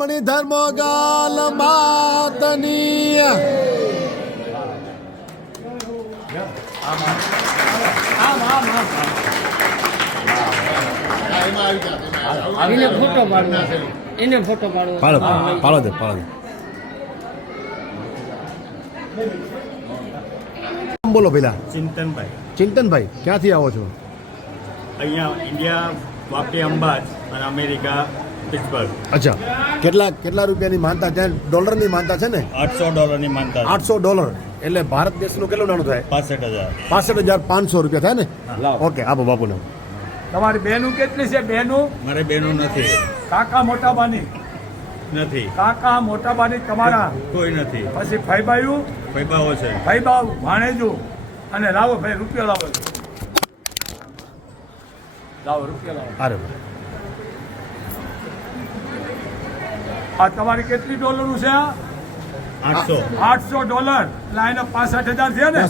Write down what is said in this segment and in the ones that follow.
મણિધર મોગલ માતની એને ફોટો પાડવો. એને ફોટો પાડવો. પાડો પાડો દે પાડો દે બોલો પેલા. ચિંતનભાઈ. ચિંતનભાઈ ક્યાંથી આવો છો? અહીંયા ઇન્ડિયા વાપી અંબાજ અને અમેરિકા અચ્છા. કેટલા કેટલા રૂપિયાની માનતા? છે ડોલરની માનતા છે ને? આઠસો ડોલરની માનતા આઠસો ડોલર. એટલે ભારત દેશનું કેટલું નાણું થાય? પાસઠ હજાર. પાસઠ હજાર પાંચસો રૂપિયા થાય ને? ઓકે આપો બાપુને. તમારી બેનું કેટલી છે? બેનું મારે બેનું નથી. કાકા મોટાબાની નથી. કાકા મોટાબાની તમારા? કોઈ નથી. પછી ફૈબાયું પૈબાઓ છે. ફૈબાવ ભાણેજુ. અને લાવો ભાઈ રૂપિયા લાવો. લાવો રૂપિયા લાવો. અરે આ તમારી કેટલી ડોલરનું છે આઠસો. આઠસો ડોલર. લાઈન એને પાસઠ હજાર છે ને?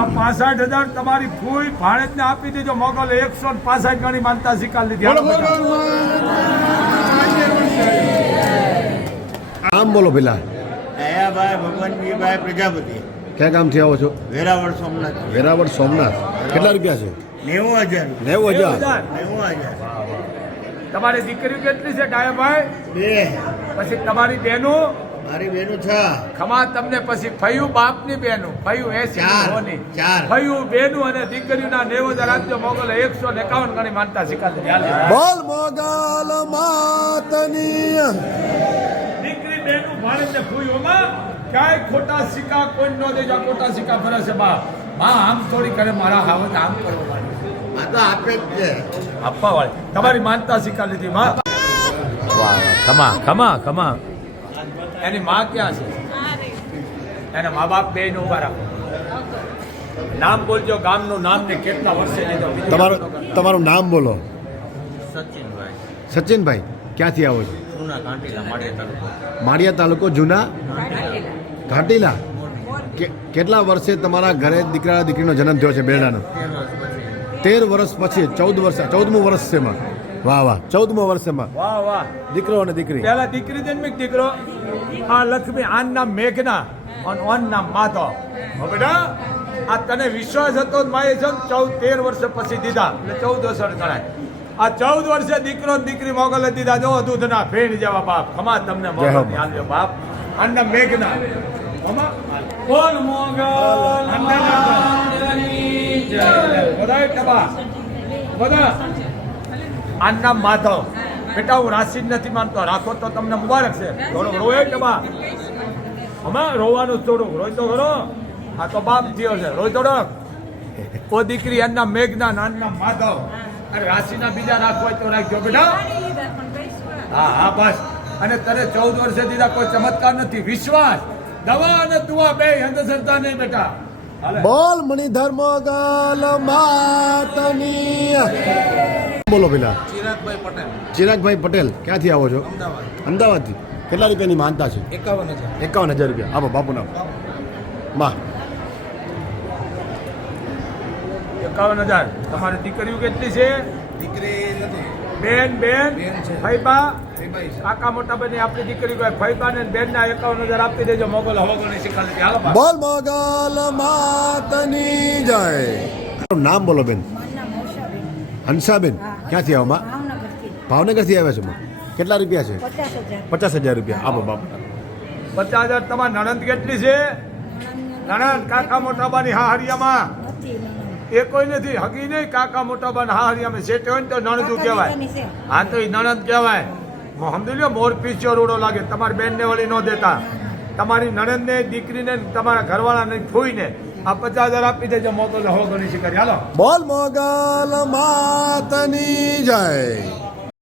આ પાસઠ હજાર તમારી ફૂલ ભાણેજને આપી દેજો. મોગલ એકસો પાસઠ ગણી માનતા સ્વીકાર લીધી. આમ બોલો પેલા. દયાભાઈ ભગવાનજીભાઈ પ્રજાપતિ. ક્યાં ગામથી આવો છો? વેરાવળ સોમનાથ. વેરાવળ સોમનાથ. કેટલા રૂપિયા છે? નેવું હજાર. નેવું હજાર. નેવું હજાર. તમારી દીકરી કેટલી છે ડાયાભાઈ બે. પછી તમારી બહેનો મારી બહેનો છ. ખમા તમને પછી ફયું બાપની બહેનો ફયું એસી. હોની ચાર. ફયું બેનું અને દીકરીના નેવું હજાર આપજો મોગલ એકસો ને એકાવન ગણી માનતા શીખાતી બોલ મોગલ માતની. દીકરી બેનું ભાણે ને ફૂયોમાં ક્યાંય ખોટા સિક્કા કોઈ ન દેજો. ખોટા સિક્કા ભરે છે બા. બા આમ થોડી કરે મારા હાવત આમ કરો આ તો આપે જ છે. આપવા વાળી. તમારી માનતા શીખા લીધી. માં ખમા ખમા ખમા એની માં ક્યાં છે? એના મા બાપ બે નું ઊભા રાખો. નામ બોલજો ગામનું નામ ને કેટલા વર્ષે લીધો તમારું. તમારું નામ બોલો. સચિનભાઈ. સચિનભાઈ ક્યાંથી આવો છો? માળિયા તાલુકો. જૂના? ઘાટીલા કે- કેટલા વર્ષે તમારા ઘરે દીકરા દીકરીનો જન્મ થયો છે બેડાનો તેર વર્ષ પછી ચૌદ વર્ષ ચૌદમું વર્ષ છે એમાં. વાહ વાહ. ચૌદમો વર્ષમાં. વાહ વાહ. દીકરો અને દીકરી. પેલા દીકરી જન્મી દીકરો. આ લક્ષ્મી આન નામ મેઘના અને ઓન નામ માધવ. બેટા આ તને વિશ્વાસ હતો ને માએ છે ચૌદ તેર વર્ષ પછી દીધા. એટલે ચૌદ વર્ષ ગણાય. આ ચૌદ વર્ષે દીકરો દીકરી મોગલે દીધા. જો દૂધના ફેણ જેવા બાપ. ખમા તમને મોગલ બાપ. અન્ન મેઘના. કોણ મોગલ બધાય ટબા બધા. આનું નામ માધવ. બેટા હું રાશિ નથી માનતો. રાખો તો તમને મુબારક છે. થોડોક રોય ટબા હમણાં રોવાનું થોડુંક. રોય તો ખરો. આ તો બાપ થયો છે. રોય થોડોક ઓ દીકરી એના મેઘના નાનના માધવ. અરે રાશિના બીજા હોય તો રાખજો બેટા. હા હા બસ. અને તને ચૌદ વર્ષે દીધા કોઈ ચમત્કાર નથી. વિશ્વાસ. દવા અને દુવા બે અંધશ્રદ્ધા નહીં બેટા. બોલ મણિધર ગલ માતની. બોલો પેલા. ચિરાગભાઈ પટેલ. ચિરાગભાઈ પટેલ ક્યાંથી આવો છો? અમદાવાદ. અમદાવાદથી. કેટલા રૂપિયાની માનતા છે? એકાવન હજાર. એકાવન હજાર રૂપિયા. આપો બાપુ નામમાં એકાવન હજાર. તમારી દીકરીઓ કેટલી છે? દીકરી નથી. બેન બેન. ભાઈ છે. કાકા મોટા બેન આપણી દીકરી કોઈ ફૈબા ને બેન ના એકાવન હજાર આપી દેજો. મોગલ હવગણી શીખાડી હાલો બોલ મોગલ માતની જય. નામ બોલો બેન. હંસાબેન. ક્યાંથી આવો માં? ભાવનગરથી. આવ્યા છો માં? કેટલા રૂપિયા છે? પચાસ હજાર. રૂપિયા. આપો બાપ. પચાસ હજાર તમારી નણંદ કેટલી છે? નણંદ કાકા મોટાબાની હા હરિયામાં? એ કોઈ નથી. હગી નહીં કાકા મોટા બાન હા હરિયામાં. સેટ હોય ને તો નણંદું કહેવાય? હા તો એ નણંદ કહેવાય. સમજી મોર પીછો રૂડો લાગે. તમારી બેનને વળી ન દેતા. તમારી નણંદને, દીકરીને, તમારા ઘરવાળાને ફૂઈને આ પચાસ હજાર આપી દેજો મોતો હો ગણી શીખરી હાલો. બોલ મોગલ માતની જય.